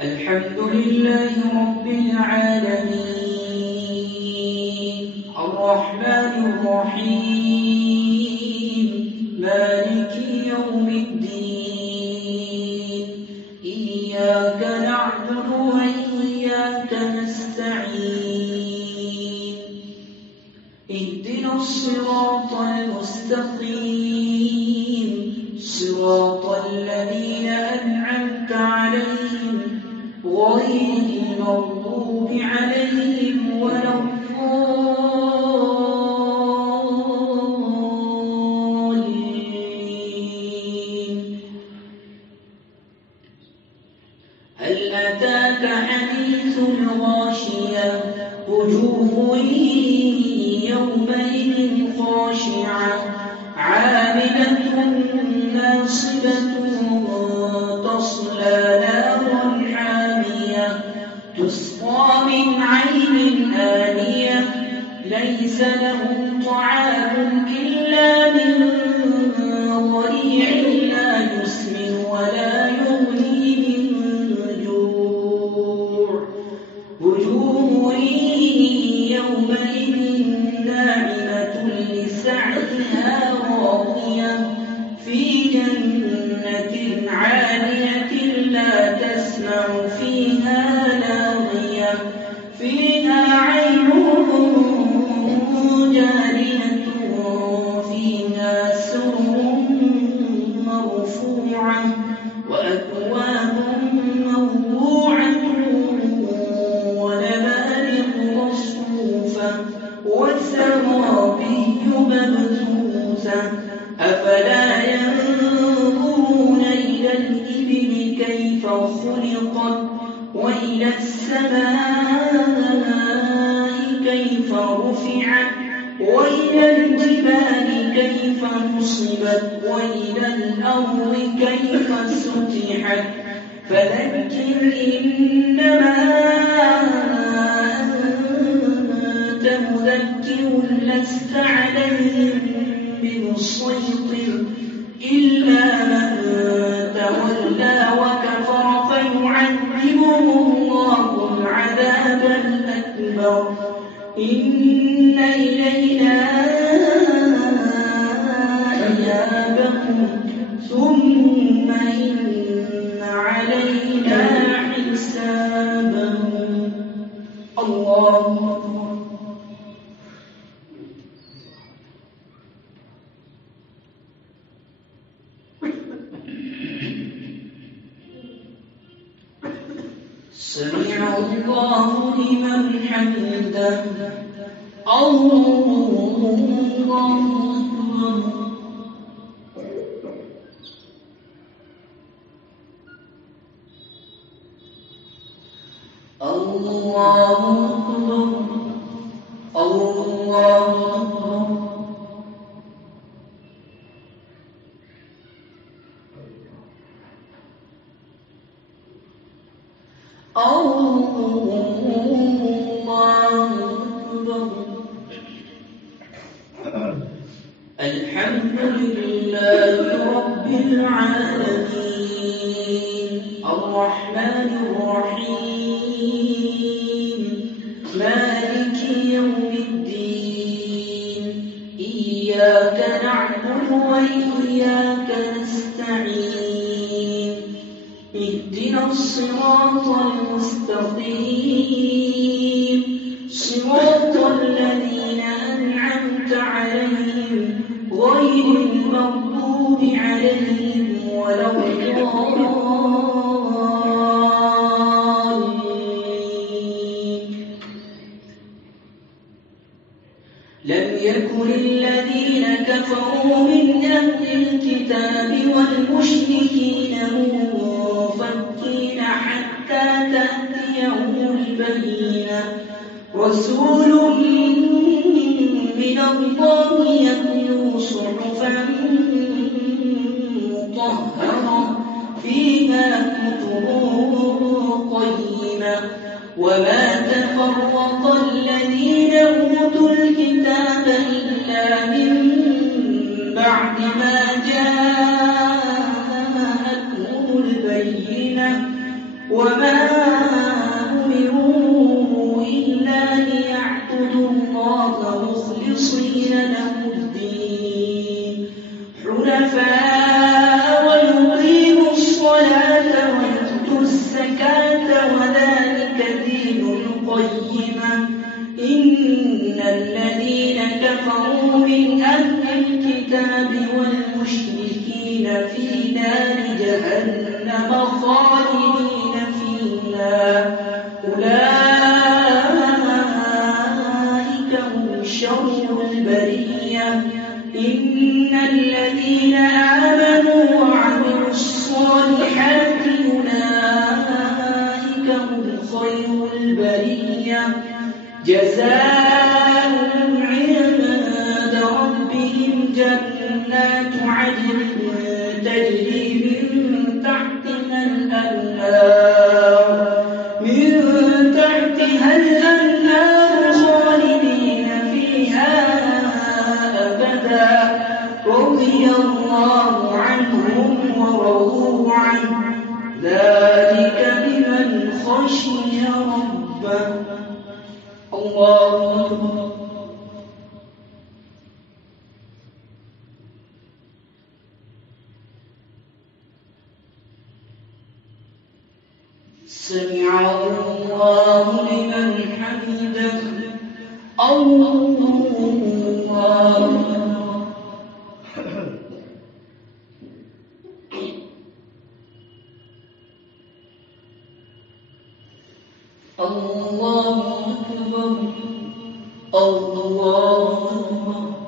الحمد لله رب العالمين الرحمن الرحيم مالك يوم الدين إياك نعبد وإياك نستعين اهدنا الصراط المستقيم صراط الذين أنعمت عليهم غير المغضوب عليهم ولا الضالين. هل أتاك حديث الغاشية وجوه يومئذ خاشعة عاملة ناصبة تصلى نارا حامية تسقى من عين آنية ليس لهم طعام إلا من ضريع لا يسمن ولا يغني من جوع وجوه يومئذ ناعمة لسعيها راضية في جنة عالية لا تسمع فيها لاغية فيها عين جارية فيها سرر مرفوعة وأكواب موضوعة ونمارق مصفوفة وزرابي مبثوثة أفلا ينظرون إلى الإبل كيف خلقت وإلى السماء كيف رفعت وإلى الجبال كيف نصبت وإلى الأرض كيف سطحت فذكر إنما أنت مذكر لست عليهم بمسيطر إلا من تولى وكفر فيعذبه الله العذاب الأكبر إن إلينا إيابهم ثم إن علينا حسابهم. الله أكبر. سمع الله لمن حمده. الله أكبر. الله أكبر. الله أكبر. الحمد لله رب العالمين الرحمن الرحيم مالك يوم الدين إياك نعبد وإياك نستعين اهدنا الصراط المستقيم صراط الذين أنعمت عليهم غير المغضوب عليهم ولا الضالين. لم يكن الذين كفروا من أهل الكتاب والمشركين منفكين حتى تأتيهم البينة رسول من الله يتلو صحفا مطهرة فيها كتب قيمة وما تفرق الذين أوتوا الكتاب إلا من بعد ما جاءتهم البينة وما مخلصين له الدين حنفاء ويقيموا الصلاة ويؤتوا الزكاة وذلك دين القيمة إن الذين كفروا من أهل الكتاب والمشركين في نار جهنم خالدين فيها أولئك هم شر البرية إن الذين آمنوا وعملوا الصالحات أولئك هم خير البرية جزاؤهم عند ربهم جنات عدن تجري من تحتها الأنهار خالدين فيها أبدا رضي الله عنهم ورضوا عنه ذلك لمن خشي ربه الله أكبر سمع الله لمن حمده الله الله أكبر الله أكبر